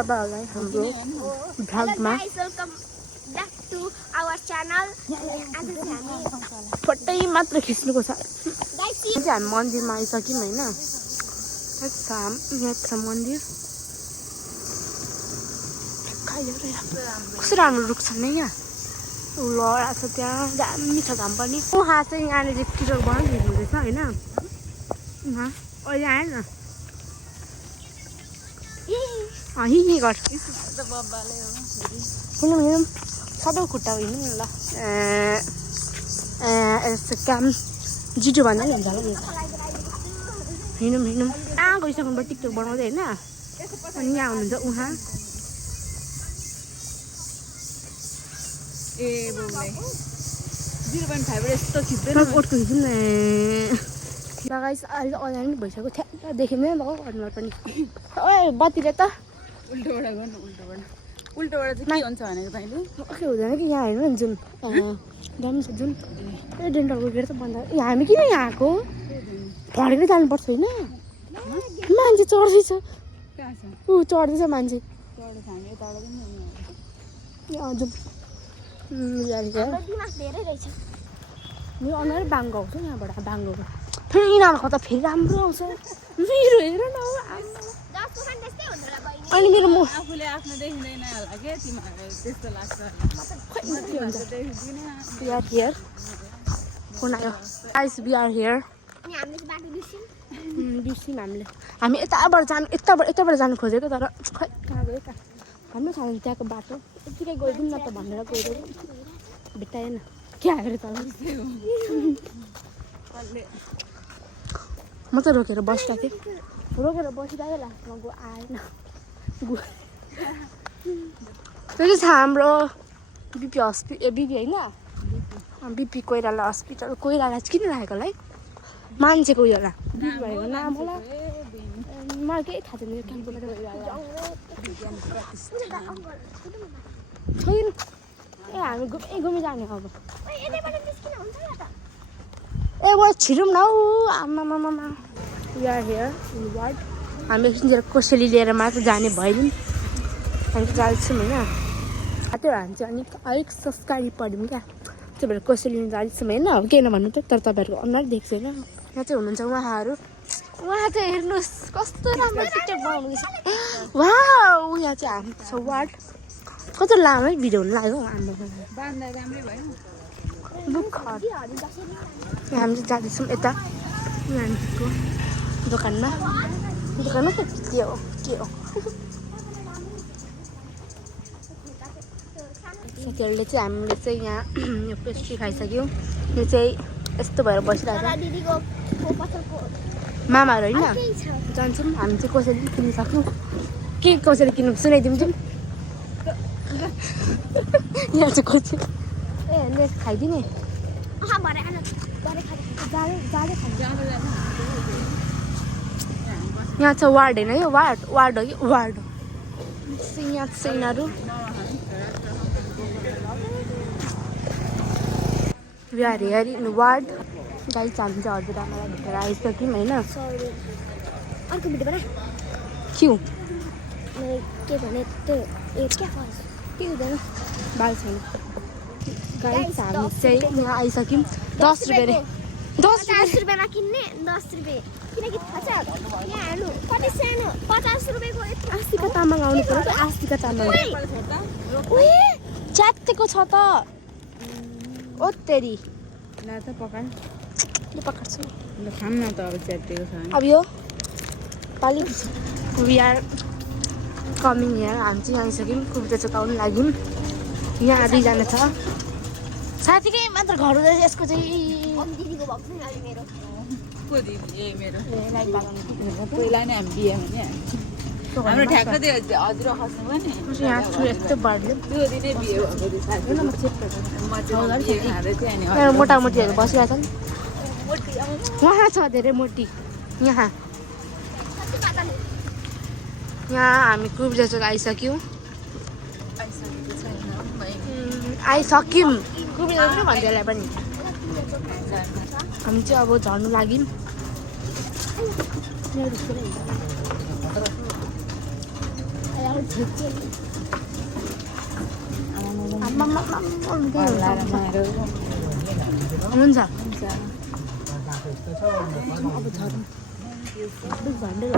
तपाईँहरूलाई हाम्रो भ्लगमा फोटै मात्र खिच्नुको छ। चाहिँ हामी मन्दिरमा आइसक्यौँ होइन। यहाँ छ मन्दिर। कस्तो राम्रो रुख छ नि यहाँ। लडा छ त्यहाँ दामी छ घाम पनि। उहाँ चाहिँ यहाँले चाहिँ टिचर बनाइदिनु हुँदैछ होइन। अहिले आएन हि गर हिँडौँ हिँडौँ सबै खुट्टा हिँड्नु न ल। यस्तो काम जिटो भन्दा नि हुन्छ होला नि। हिँडौँ हिँडौँ कहाँ गइसक्नुभयो टिकटक बनाउँदै होइन। अनि यहाँ हुनुहुन्छ उहाँ। ए 0.5 यस्तो खिच्दैन ओटको खिच्नु न। लगाइस अहिले अनलाइन भइसक्यो ठ्याक्क देखिँदैन त अनुहार पनि। ओ बत्तीले त उल्टोबाट गर्नु उल्टोबाट चाहिँ के हुन्छ भनेको तैँले के हुँदैन कि यहाँ हेर्नु न जुन दामी छ जुन ए डेन्टलको गेट त बन्द। ए हामी किन यहाँ आएको फडेर जानुपर्छ होइन। मान्छे चढ्दैछ ऊ चढ्दैछ मान्छे मेरो अनुहारै बाङ्गो आउँछ यहाँबाट बाङ्गो फेरि यिनीहरूको त फेरि राम्रो आउँछ मेरो हेर न। अनि मेरो म आफूले आफ्नो देखिँदैन होला के तिमीहरूलाई त्यस्तो लाग्छ। We are here. कुन आयो guys we are here. बिर्सिम हामी यताबाट जानु खोजेको तर खै कहाँ गयो त। हाम्रो छ त्यहाँको बाटो यतिकै गइदिउँ न त भनेर गइदिउँ भेट्टाएन के आएर त। म त रोकेर बसिरहेको थिएँ रोकेर बसिरहेको लास्टमा आएन। त्यो चाहिँ छ हाम्रो बिपी बिपी होइन बिपी कोइराला हस्पिटल। कोइराला चाहिँ किन राखेको होला है मान्छेको उयो होला बिपी भएको नाम होला मलाई केही थाहा छैन। छैन ए हामी घुमी जाने अब ए बरु छिरौँ न हौ आमामामा। यहाँ हेयर वार्ड हामी एकछिनतिर कोसेली लिएर मात्र जाने भइदिउँ हामी त जान्छौँ होइन। त्यो हामी चाहिँ अलिक संस्कारी पढ्यौँ क्या त्यही भएर कोसेली लिनु जान्छौँ होइन। अब के भन्नु त तर तपाईँहरूको अनुहार देख्छु होइन। यहाँ चाहिँ हुनुहुन्छ उहाँहरू उहाँ चाहिँ हेर्नुहोस् कस्तो राम्रो पिक्चर बनाउनुहुन्छ। वाह यहाँ चाहिँ हामी छ वार्ड कस्तो लामै भिडियो हुनु लाग्यो हाम्रो राम्रै भयो दुःख। हामी चाहिँ जाँदैछौँ यता नानीको दोकानमा के हो साथीहरूले चाहिँ हामीले चाहिँ यहाँ यो पेस्ट्री खाइसक्यौँ। यो चाहिँ यस्तो भएर बसिरहेको मामाहरू होइन जान्छौँ हामी चाहिँ कसरी किन्नु सक्छौँ के कसरी किन्नु सुनाइदिउँ चाहिँ यहाँ चाहिँ कसरी ए लेस खाइदिने यहाँ छ वार्ड होइन यो वार्ड हो कि वार्ड हो यहाँ छ यिनीहरू बिहार हेरी वार्ड गाई हामी चाहिँ हजुरआमालाई भेटेर आइसक्यौँ होइन। क्यु के भने त्यो के हुँदैन बाल छैन गाई हामी चाहिँ यहाँ आइसक्यौँ। 10 रुपियाँ 10 रुपियाँमा किन्ने 10 रुपियाँ किनकि थाहा छ यहाँ हाल्नु कति सानो 50 रुपियाँको आस्तिका तामाङ आउनु पर्यो त आस्तिका तामाङ च्यात्तेको छ त ओ तेरी ल त पकाए यो पकाउँछु ल खाम न त अब च्यातिएको छ अब यो पालि वी आर कमिङ यहाँ हामी चाहिँ यहाँ आइसक्यौँ कुर्ता चुकाउनु लाग्यौँ। यहाँ 2जना छ साथीकै मात्र घर हुँदैछ यसको चाहिँ पहिला नै हामी बिहे भने हाम्रो ठ्याक्क त्यो हजुर खस्नु नि यहाँ छु यस्तो बढ्यो त्यो दिनै बिहे भएको मोटामोटीहरू बसिरहेको छ नि उहाँ छ धेरै मोटी यहाँ हामी कुब्जा चोक आइसक्यौँ कुब्जा चोक भन्छ यसलाई पनि। हामी चाहिँ अब झर्नु लाग्यौँ हुन्छ हुन्छ अब झर्नु भन्दै